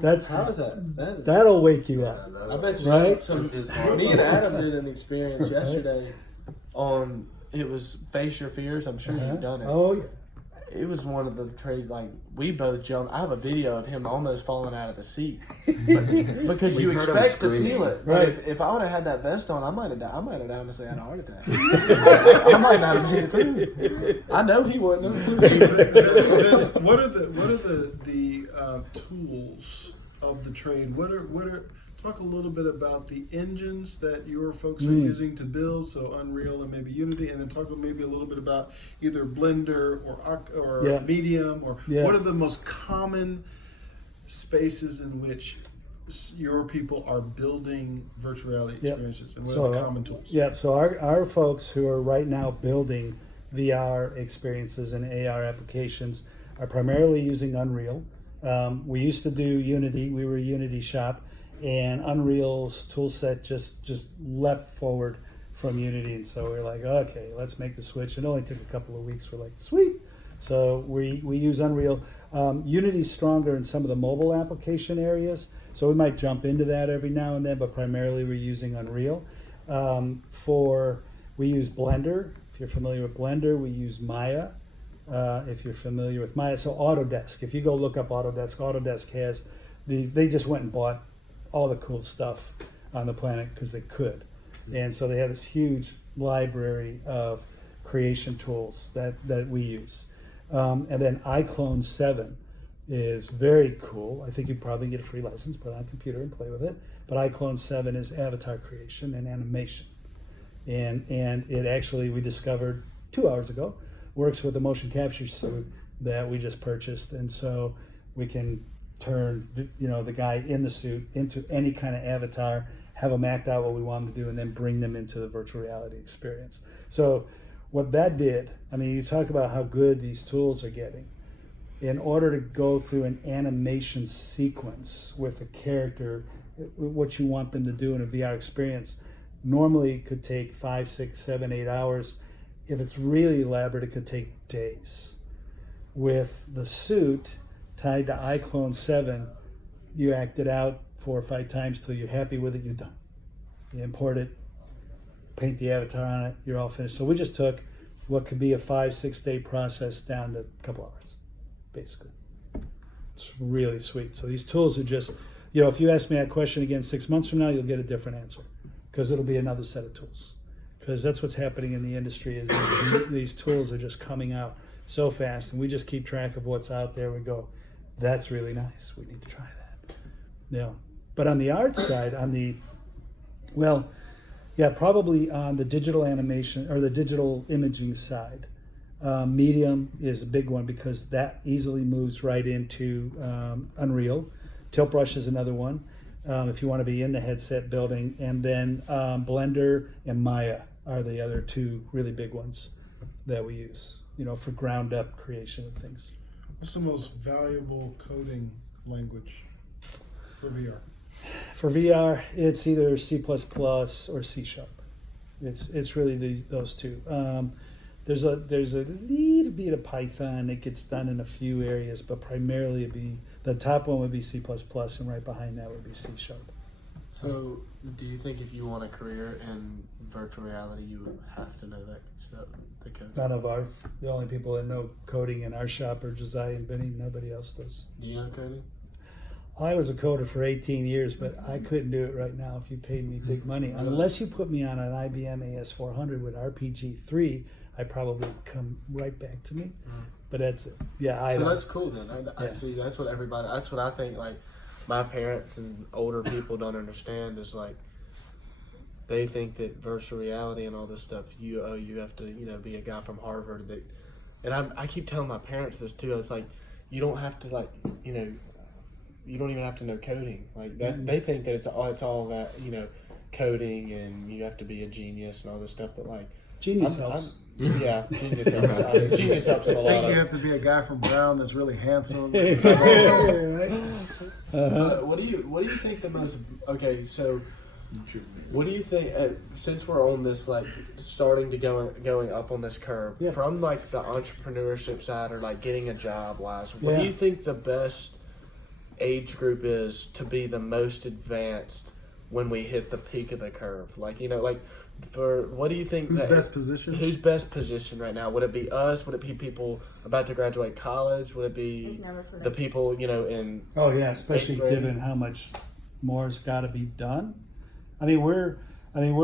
That's How is that? that'll wake you up. I bet you. Right? Me and Adam did an experience yesterday on. It was Face Your Fears. I'm sure you've done it. Oh yeah. It was one of the crazy. Like we both jumped. I have a video of him almost falling out of the seat because you expect to feel it. But Right. if I would have had that vest on, I might have died. I might have honestly had a heart attack. I might not have made it through. I know he wouldn't have. Vince, what are the tools of the trade? What are talk a little bit about the engines that your folks are using to build, so Unreal and maybe Unity, and then talk maybe a little bit about either Blender or Medium, or what are the most common spaces in which your people are building virtual reality experiences, and what are the common tools? So our folks who are right now building VR experiences and AR applications are primarily using Unreal. We used to do Unity. We were a Unity shop. And Unreal's tool set just leapt forward from Unity, and so we're like, okay, let's make the switch. It only took a couple of weeks. We're like, sweet. So we use Unreal. Unity's stronger in some of the mobile application areas, so we might jump into that every now and then, but primarily we're using Unreal. We use Blender. If you're familiar with Blender, we use Maya. If you're familiar with Maya, so Autodesk. If you go look up Autodesk has they just went and bought all the cool stuff on the planet because they could. And so they have this huge library of creation tools that we use. And then iClone 7 is very cool. I think you'd probably get a free license, put it on a computer and play with it. But iClone 7 is avatar creation and animation. And it actually, we discovered 2 hours ago, works with a motion capture suit that we just purchased. And so we can turn the guy in the suit into any kind of avatar, have them act out what we want them to do, and then bring them into the virtual reality experience. So what that did, I mean, you talk about how good these tools are getting. In order to go through an animation sequence with a character, what you want them to do in a VR experience, normally it could take 5, 6, 7, 8 hours. If it's really elaborate, it could take days. With the suit tied to iClone 7, you act it out 4 or 5 times till you're happy with it, you're done. You import it, paint the avatar on it, you're all finished. So we just took what could be a 5-6 day process down to a couple hours, basically. It's really sweet. So these tools are just, if you ask me that question again 6 months from now, you'll get a different answer because it'll be another set of tools. Because that's what's happening in the industry is these tools are just coming out so fast, and we just keep track of what's out there. We go, that's really nice. We need to try that. But on the art side, probably on the digital animation or the digital imaging side, Medium is a big one because that easily moves right into Unreal. Tilt Brush is another one if you want to be in the headset building. And then Blender and Maya are the other two really big ones that we use, for ground up creation of things. What's the most valuable coding language for VR? For VR, it's either C++ or C#. It's really those two. There's a little bit of Python. It gets done in a few areas, but primarily the top one would be C++, and right behind that would be C#. So, do you think if you want a career in virtual reality, you would have to know that stuff, the code? None of the only people that know coding in our shop are Josiah and Vinny. Nobody else does. Do you know coding? I was a coder for 18 years, but I couldn't do it right now if you paid me big money. Unless you put me on an IBM AS400 with RPG3, I'd probably come right back to me. But that's it. Yeah, So that's cool then. I see. That's what I think, like, my parents and older people don't understand is, like, they think that virtual reality and all this stuff, you have to, be a guy from Harvard that, and I keep telling my parents this too. It's like, you don't have to, like, you don't even have to know coding. Like they think that it's all that, coding, and you have to be a genius and all this stuff. But like, genius helps. Genius helps. Genius helps in a lot. I think you have to be a guy from Brown that's really handsome. What do you think the most? Okay, so what do you think? Since we're on this, like, starting to going up on this curve, from like the entrepreneurship side or like getting a job wise, what do you think the best age group is to be the most advanced when we hit the peak of the curve? Like, like for what do you think? Who's best position? Who's best positioned right now? Would it be us? Would it be people about to graduate college? Would it be the people in? Oh yeah, especially 8th grade? given how much more's got to be done. I mean, we're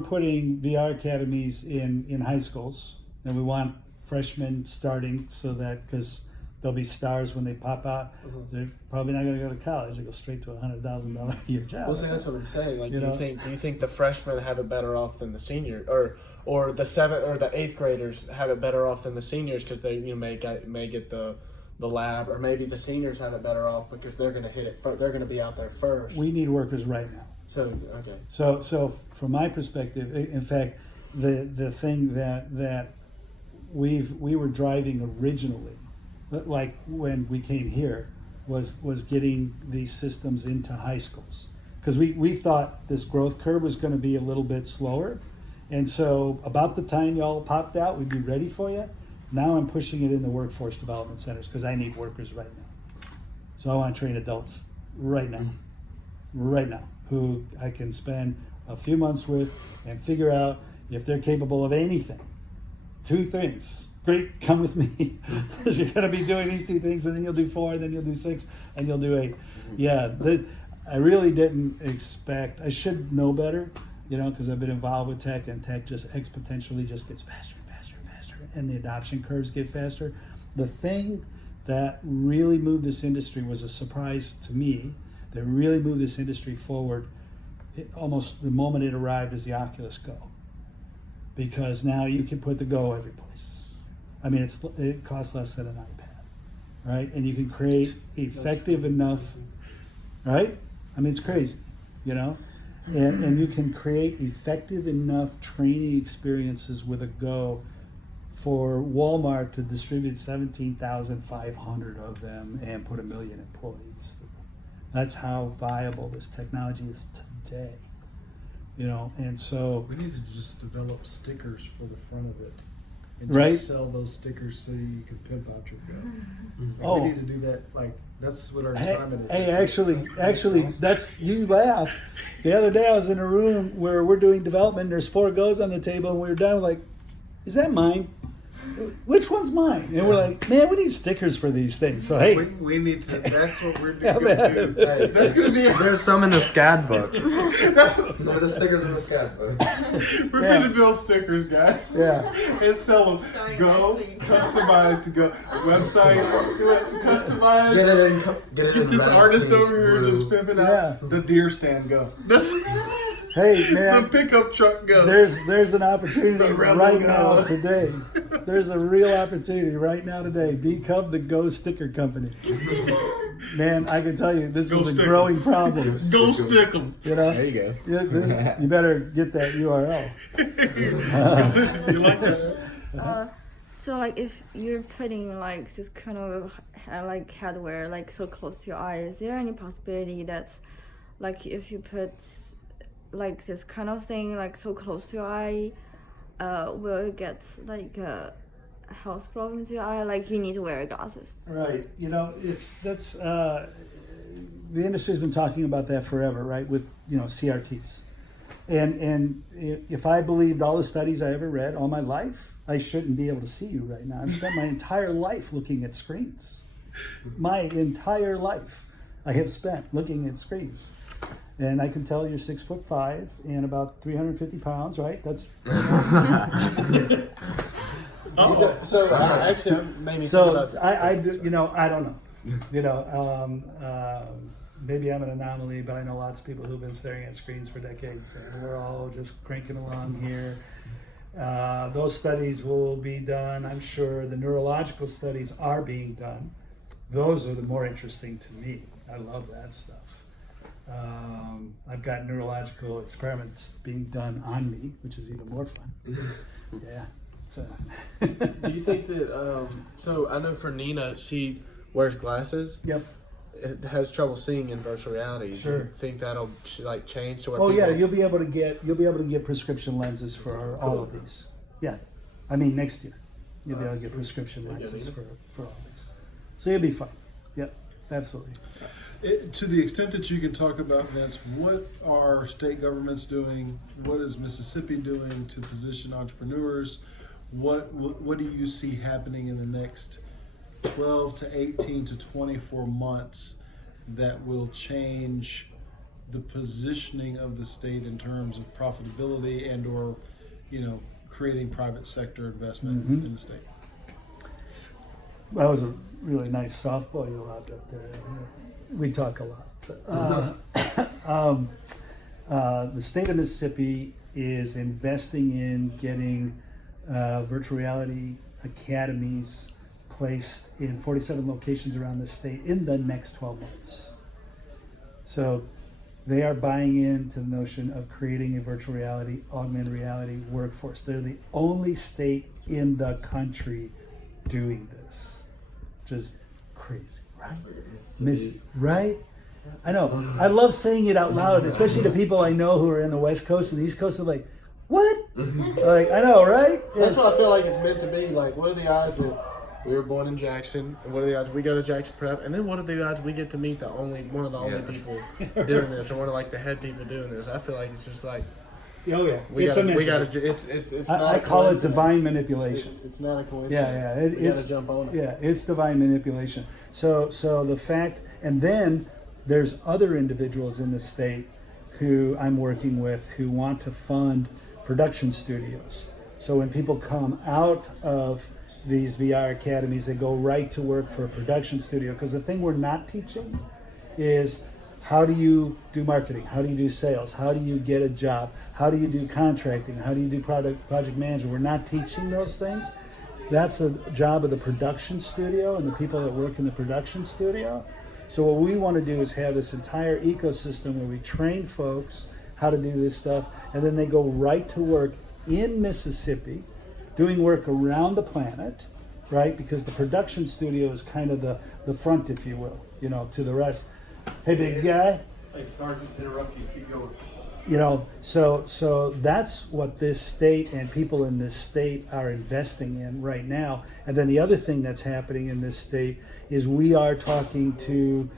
putting VR academies in high schools, and we want freshmen starting so that because they'll be stars when they pop out. They're probably not going to go to college. They go straight to $100,000 a year job. Well, see, that's what I'm saying. Like, You do know? you think the freshmen have it better off than the senior, or the 7th or the 8th graders have it better off than the seniors because they may get the lab, or maybe the seniors have it better off because they're going to hit it. They're going to be out there first. We need workers right now. So okay. So from my perspective, in fact, the thing that we were driving originally, like when we came here, was getting these systems into high schools, because we thought this growth curve was going to be a little bit slower, and so about the time y'all popped out, we'd be ready for you. Now I'm pushing it in the workforce development centers because I need workers right now. So I want to train adults right now, who I can spend a few months with and figure out if they're capable of anything. 2 things. Great, come with me. You're going to be doing these 2 things, and then you'll do 4, and then you'll do 6, and you'll do 8. Yeah, I really didn't expect. I should know better, because I've been involved with tech, and tech just exponentially just gets faster and faster and faster, and the adoption curves get faster. The thing that really moved this industry was a surprise to me. That really moved this industry forward. Almost the moment it arrived is the Oculus Go, because now you can put the Go every place. I mean, it costs less than an iPad, right? And you can create effective enough, right? I mean, it's crazy, and you can create effective enough training experiences with a Go for Walmart to distribute 17,500 of them and put 1 million employees through. That's how viable this technology is today, and so We need to just develop stickers for the front of it, and Right. just sell those stickers so you can pimp out your Go. Oh. We need to do that. Like, that's what our Hey, assignment is. hey, actually, that's, you laugh. The other day I was in a room where we're doing development, and there's 4 Go's on the table, and we were done, like, is that mine? Which one's mine? And we're like, man, we need stickers for these things. So, hey, we need to. That's what we're Yeah, going to man. do. That's going to be. There's some in the SCAD book. That's what, There are the stickers in the SCAD book. we're Yeah. going to build stickers, guys. yeah. And sell them. Starting Go nicely. customized to go website customized. Get it Get in this red, artist pink, over here blue. just pimping Yeah. out the deer stand Go. That's Hey, the man, pickup truck Go. there's an opportunity The Rebel right Go. now today. There's a real opportunity right now today. Become the Go Sticker Company. Man, I can tell you, this Go is a stick 'em. growing problem. Go stick them. There you go. You better get that URL. You like that? So like if you're putting like this kind of like hardware like so close to your eye, is there any possibility that like if you put like this kind of thing like so close to your eye, will it get like a health problem to your eye? Like you need to wear glasses. Right. That's the industry's been talking about that forever, right? With CRTs, and if I believed all the studies I ever read all my life, I shouldn't be able to see you right now. I've spent my entire life looking at screens. My entire life I have spent looking at screens. And I can tell you're 6'5" and about 350 pounds, right? That's So actually, maybe so. think about I don't know. Maybe I'm an anomaly, but I know lots of people who've been staring at screens for decades, and we're all just cranking along here. Those studies will be done, I'm sure. The neurological studies are being done. Those are the more interesting to me. I love that stuff. I've got neurological experiments being done on me, which is even more fun. Yeah. So. Do you think that? So I know for Nina, she wears glasses. Yep. It has trouble seeing in virtual reality. Sure. Do you think that'll like change to where? Oh people, yeah, you'll be able to get prescription lenses for all of these. Yeah, I mean next year you'll be able to get prescription lenses for all these. So you'll be fine. Yep, absolutely. To the extent that you can talk about, Vince, what are state governments doing? What is Mississippi doing to position entrepreneurs? What do you see happening in the next 12 to 18 to 24 months that will change the positioning of the state in terms of profitability and or, creating private sector investment in the state? That was a really nice softball you lobbed up there. We talk a lot. The state of Mississippi is investing in getting virtual reality academies placed in 47 locations around the state in the next 12 months. So they are buying into the notion of creating a virtual reality, augmented reality workforce. They're the only state in the country doing this. Just crazy, right? Right? I know. I love saying it out loud, especially to people I know who are in the West Coast and the East Coast are like, what? Like, I know, right? That's what I feel like it's meant to be. Like, what are the odds that we were born in Jackson, and what are the odds we go to Jackson Prep, and then what are the odds we get to meet one of the only people doing this, or one of like the head people doing this? I feel like it's just like, oh yeah, we gotta. It's not. I call it divine manipulation. It's not a coincidence. Yeah. It's gotta jump on it. Yeah, it's divine manipulation. So the fact, and then there's other individuals in the state who I'm working with who want to fund production studios. So when people come out of these VR academies, they go right to work for a production studio. Because the thing we're not teaching is how do you do marketing? How do you do sales? How do you get a job? How do you do contracting? How do you do project management? We're not teaching those things. That's the job of the production studio and the people that work in the production studio. So what we want to do is have this entire ecosystem where we train folks how to do this stuff, and then they go right to work in Mississippi, doing work around the planet, right? Because the production studio is kind of the front, if you will, to the rest. Hey, big guy. Hey, sorry to interrupt you. Keep going. So that's what this state and people in this state are investing in right now. And then the other thing that's happening in this state is we are talking to,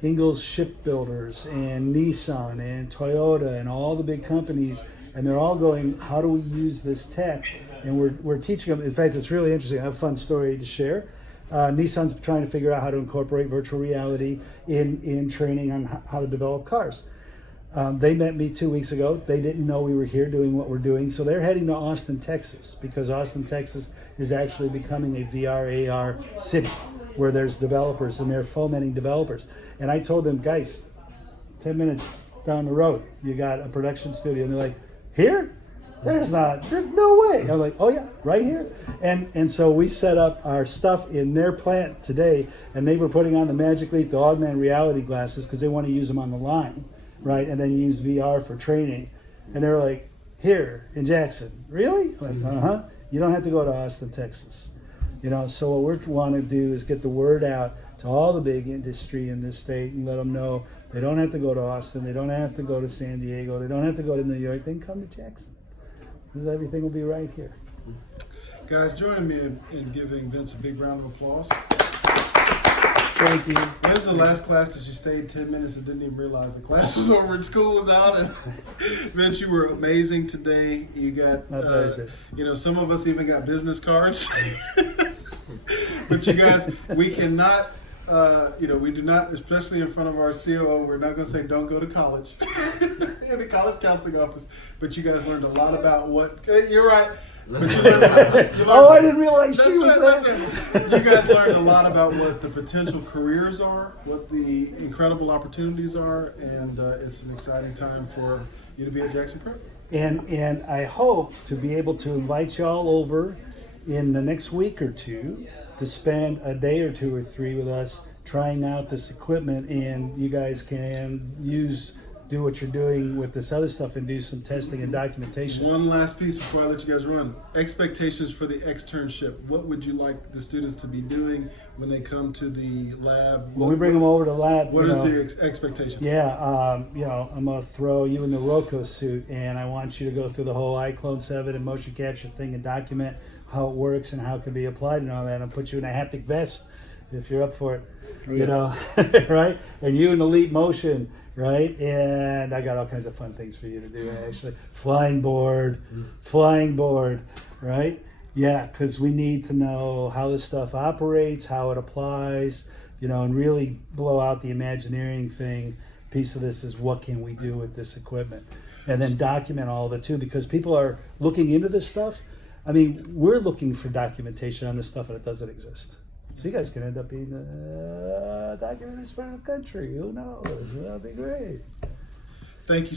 Ingalls shipbuilders and Nissan and Toyota and all the big companies, and they're all going, how do we use this tech? And we're teaching them. In fact, it's really interesting. I have a fun story to share. Nissan's trying to figure out how to incorporate virtual reality in training on how to develop cars. They met me 2 weeks ago. They didn't know we were here doing what we're doing. So they're heading to Austin, Texas, because Austin, Texas is actually becoming a VR, AR city where there's developers and they're fomenting developers. And I told them, guys, 10 minutes down the road, you got a production studio. And they're like, here? There's no way. I'm like, oh yeah, right here. And so we set up our stuff in their plant today, and they were putting on the Magic Leap, the augmented reality glasses, because they want to use them on the line, right? And then use VR for training. And they were like, here in Jackson, really? Like, you don't have to go to Austin, Texas. So what we want to do is get the word out to all the big industry in this state and let them know they don't have to go to Austin, they don't have to go to San Diego, they don't have to go to New York, they can come to Jackson. Because everything will be right here. Guys, join me in giving Vince a big round of applause. Thank you. When's the last class that you stayed 10 minutes and didn't even realize the class was over and school was out? And Vince, you were amazing today. You got, My pleasure. Some of us even got business cards. But you guys, we cannot, we do not, especially in front of our COO, we're not going to say don't go to college in the college counseling office. But you guys learned a lot about you're right. But you learned, I didn't realize she was there. right. You guys learned a lot about what the potential careers are, what the incredible opportunities are, and it's an exciting time for you to be at Jackson Prep. And I hope to be able to invite y'all over in the next week or two to spend a day or two or three with us trying out this equipment, and you guys can do what you're doing with this other stuff and do some testing and documentation. One last piece before I let you guys run. Expectations for the externship. What would you like the students to be doing when they come to the lab? When we bring them over to the lab, what is the expectation? Yeah, I'm gonna throw you in the Roku suit, and I want you to go through the whole iClone 7 and motion capture thing and document how it works and how it can be applied and all that, and put you in a haptic vest if you're up for it, you know, right? And you in Elite Motion, right? And I got all kinds of fun things for you to do, actually. Flying board, right? Yeah, because we need to know how this stuff operates, how it applies, you know, and really blow out the Imagineering thing. Piece of this is what can we do with this equipment? And then document all of it too, because people are looking into this stuff. I mean, we're looking for documentation on this stuff and it doesn't exist. So you guys can end up being the documenters for the country. Who knows? That'll be great. Thank you so